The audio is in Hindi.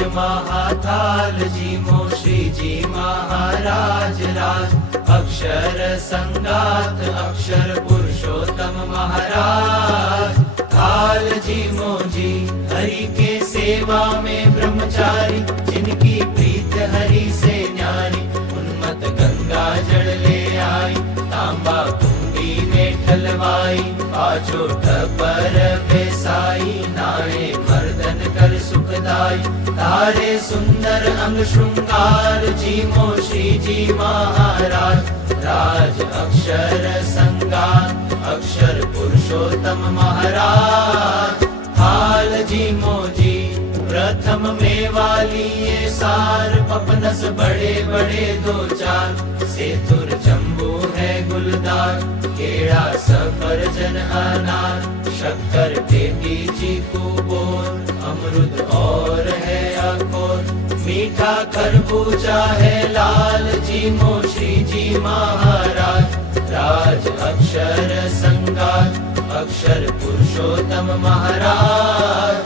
राज महाथाल जी मो श्री जी महाराज राज अक्षर संगात अक्षर पुरुषोत्तम महाराज थाल जी मो जी हरि के सेवा में ब्रह्मचारी जिनकी प्रीत हरि से न्यारी उन्मत्त गंगा जल ले आई तांबा कुंडी में ठलवाई पाछो पर बेसाई नारे मर्दन कर सुखदाई तारे सुंदर अंग श्रृंगार जी मो श्री जी महाराज राज अक्षर संगात अक्षर पुरुषोत्तम महाराज थाल जी मो जी प्रथम में वाली ये सार पपनस बड़े बड़े दो चार सेतुर जम्बू है गुलदार केड़ा सफरजन अनार शक्कर टेटी चीकू बोर अमरुद और है अकोर मीठा खरबूजा है लाल जी मो श्री जी महाराज राज अक्षर संगात अक्षर पुरुषोत्तम महाराज